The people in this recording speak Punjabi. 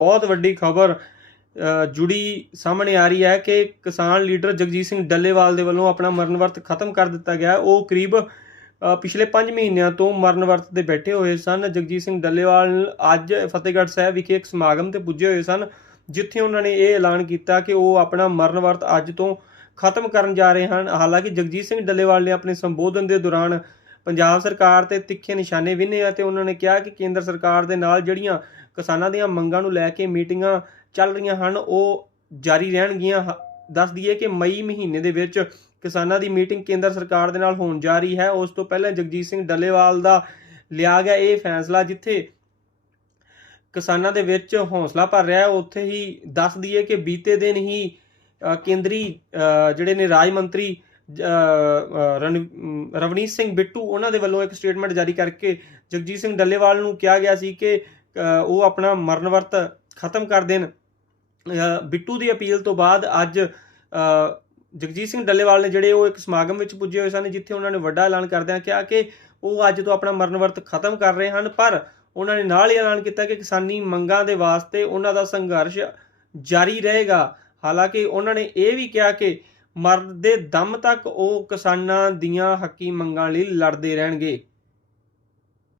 ਬਹੁਤ ਵੱਡੀ ਖਬਰ ਜੁੜੀ ਸਾਹਮਣੇ ਆ ਰਹੀ ਹੈ ਕਿ ਕਿਸਾਨ ਲੀਡਰ ਜਗਜੀਤ ਸਿੰਘ ਡੱਲੇਵਾਲ ਦੇ ਵੱਲੋਂ ਆਪਣਾ ਮਰਨ ਵਰਤ ਖਤਮ ਕਰ ਦਿੱਤਾ ਗਿਆ ਉਹ ਕਰੀਬ ਪਿਛਲੇ 5 ਮਹੀਨਿਆਂ ਤੋਂ ਮਰਨ ਵਰਤ ਤੇ ਬੈਠੇ ਹੋਏ ਸਨ। ਜਗਜੀਤ ਸਿੰਘ ਡੱਲੇਵਾਲ ਅੱਜ ਫਤਿਹਗੜ੍ਹ ਸਾਹਿਬ ਵਿਖੇ ਇੱਕ ਸਮਾਗਮ ਤੇ ਪੁੱਜੇ ਹੋਏ ਸਨ, ਜਿੱਥੇ ਉਹਨਾਂ ਨੇ ਇਹ ਐਲਾਨ ਕੀਤਾ ਕਿ ਉਹ ਆਪਣਾ ਮਰਨ ਵਰਤ ਅੱਜ ਤੋਂ ਖਤਮ ਕਰਨ ਜਾ ਰਹੇ ਹਨ। ਹਾਲਾਂਕਿ ਜਗਜੀਤ ਸਿੰਘ ਡੱਲੇਵਾਲ ਨੇ ਆਪਣੇ ਸੰਬੋਧਨ ਦੇ ਦੌਰਾਨ ਪੰਜਾਬ ਸਰਕਾਰ ਤੇ ਤਿੱਖੇ ਨਿਸ਼ਾਨੇ ਵਿੰਨੇ ਆ ਤੇ ਉਹਨਾਂ ਨੇ ਕਿਹਾ ਕਿ ਕੇਂਦਰ ਸਰਕਾਰ ਦੇ ਨਾਲ ਜਿਹੜੀਆਂ ਕਿਸਾਨਾਂ ਦੀਆਂ ਮੰਗਾਂ ਨੂੰ ਲੈ ਕੇ ਮੀਟਿੰਗਾਂ ਚੱਲ ਰਹੀਆਂ ਹਨ, ਉਹ ਜਾਰੀ ਰਹਿਣਗੀਆਂ। ਹ- ਦੱਸ ਦਈਏ ਕਿ ਮਈ ਮਹੀਨੇ ਦੇ ਵਿੱਚ ਕਿਸਾਨਾਂ ਦੀ ਮੀਟਿੰਗ ਕੇਂਦਰ ਸਰਕਾਰ ਦੇ ਨਾਲ ਹੋਣ ਜਾ ਰਹੀ ਹੈ। ਉਸ ਤੋਂ ਪਹਿਲਾਂ ਜਗਜੀਤ ਸਿੰਘ ਡੱਲੇਵਾਲ ਦਾ ਲਿਆ ਗਿਆ ਇਹ ਫੈਸਲਾ, ਜਿੱਥੇ ਕਿਸਾਨਾਂ ਦੇ ਵਿੱਚ ਹੌਸਲਾ ਭਰ ਰਿਹਾ ਹੈ। ਉੱਥੇ ਹੀ ਦੱਸ ਦਈਏ ਕਿ ਬੀਤੇ ਦਿਨ ਹੀ ਕੇਂਦਰੀ ਜਿਹੜੇ ਨੇ ਰਾਜ ਮੰਤਰੀ ਰਣ- ਰਵਨੀਤ ਸਿੰਘ ਬਿੱਟੂ, ਉਹਨਾਂ ਦੇ ਵੱਲੋਂ ਇੱਕ ਸਟੇਟਮੈਂਟ ਜਾਰੀ ਕਰਕੇ ਜਗਜੀਤ ਸਿੰਘ ਡੱਲੇਵਾਲ ਨੂੰ ਕਿਹਾ ਗਿਆ ਸੀ ਕਿ ਉਹ ਆਪਣਾ ਮਰਨ ਵਰਤ ਖਤਮ ਕਰ ਦੇਣ। ਬਿੱਟੂ ਦੀ ਅਪੀਲ ਤੋਂ ਬਾਅਦ ਅੱਜ ਜਗਜੀਤ ਸਿੰਘ ਡੱਲੇਵਾਲ ਨੇ ਜਿਹੜੇ ਉਹ ਇੱਕ ਸਮਾਗਮ ਵਿੱਚ ਪੁੱਜੇ ਹੋਏ ਸਨ, ਜਿੱਥੇ ਉਹਨਾਂ ਨੇ ਵੱਡਾ ਐਲਾਨ ਕਰਦਿਆਂ ਕਿਹਾ ਕਿ ਉਹ ਅੱਜ ਤੋਂ ਆਪਣਾ ਮਰਨ ਵਰਤ ਖਤਮ ਕਰ ਰਹੇ ਹਨ, ਪਰ ਉਹਨਾਂ ਨੇ ਨਾਲ ਹੀ ਐਲਾਨ ਕੀਤਾ ਕਿ ਕਿਸਾਨੀ ਮੰਗਾਂ ਦੇ ਵਾਸਤੇ ਉਹਨਾਂ ਦਾ ਸੰਘਰਸ਼ ਜਾਰੀ ਰਹੇਗਾ। ਹਾਲਾਂਕਿ ਉਹਨਾਂ ਨੇ ਇਹ ਵੀ ਕਿਹਾ ਕਿ ਮਰਦ ਦੇ ਦਮ ਤੱਕ ਉਹ ਕਿਸਾਨਾਂ ਦੀਆਂ ਹੱਕੀ ਮੰਗਾਂ ਲਈ ਲੜਦੇ ਰਹਿਣਗੇ।